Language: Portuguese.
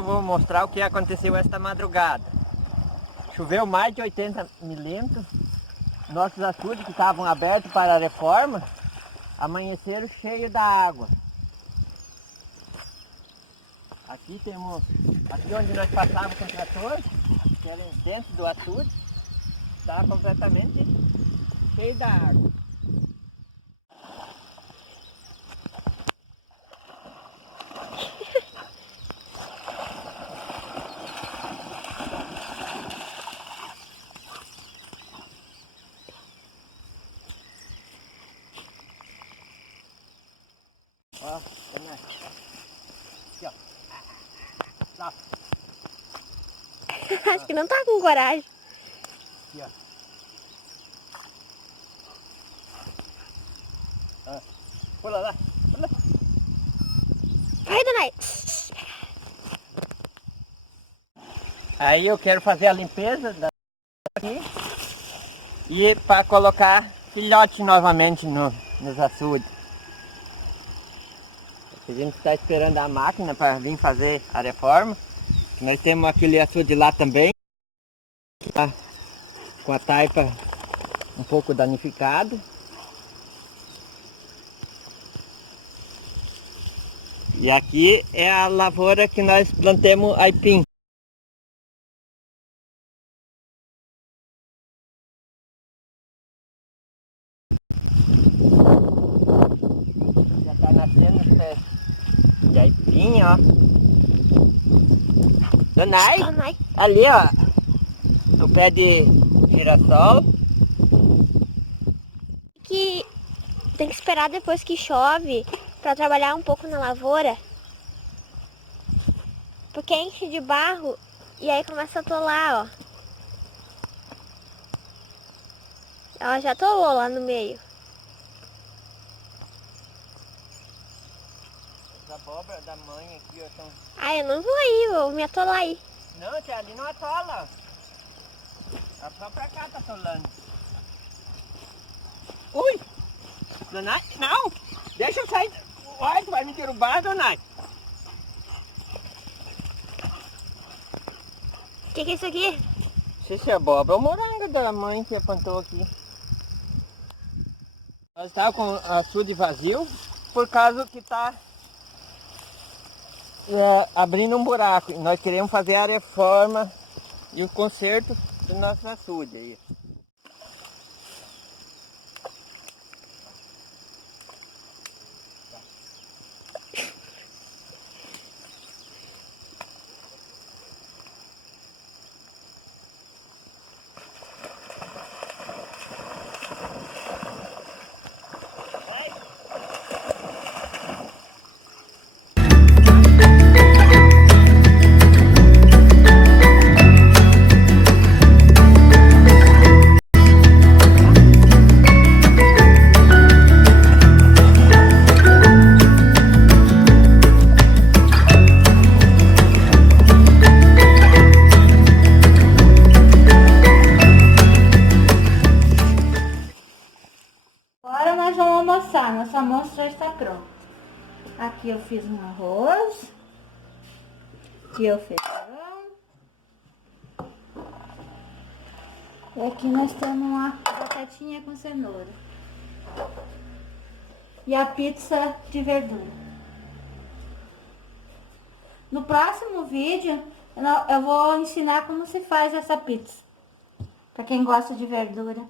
eu vou mostrar o que aconteceu esta madrugada. Choveu mais de 80 milímetros. Nossos açudes que estavam abertos para a reforma amanheceram cheios da água. Aqui temos, aqui onde nós passávamos com o trator, que era dentro do açude, está completamente cheio da água. Ó, aqui, ó. Lá. Acho que não tá com coragem. Aqui, ó. Pula lá, pula. Vai, Danai. Aí eu quero fazer a limpeza aqui e para colocar filhote novamente nos açudes. A gente está esperando a máquina para vir fazer a reforma. Nós temos aquele açude lá também, tá com a taipa um pouco danificada. E aqui é a lavoura que nós plantamos aipim. Já está nascendo os pés de aipim, ó. Donai, ali, ó, o pé de girassol. Que tem que esperar depois que chove para trabalhar um pouco na lavoura, porque enche de barro e aí começa a atolar, ó. Ela já atolou lá no meio. As abóboras da mãe aqui, ó, estão... Ah, eu não vou aí, vou me atolar aí. Não, tia, ali não atola. É só pra cá tá atolando. Ui! Donai, não! Deixa eu sair. Uai, tu vai me derrubar, Donai. O que é isso aqui? Esse é abóbora, é o morango da mãe que plantou aqui. Nós estávamos com o açude vazio por causa que está abrindo um buraco. Nós queremos fazer a reforma e o conserto do nosso açude aí. Agora nós vamos almoçar, nosso almoço já está pronto. Aqui eu fiz um arroz, aqui é o feijão, e aqui nós temos uma batatinha com cenoura e a pizza de verdura. No próximo vídeo eu vou ensinar como se faz essa pizza, para quem gosta de verdura.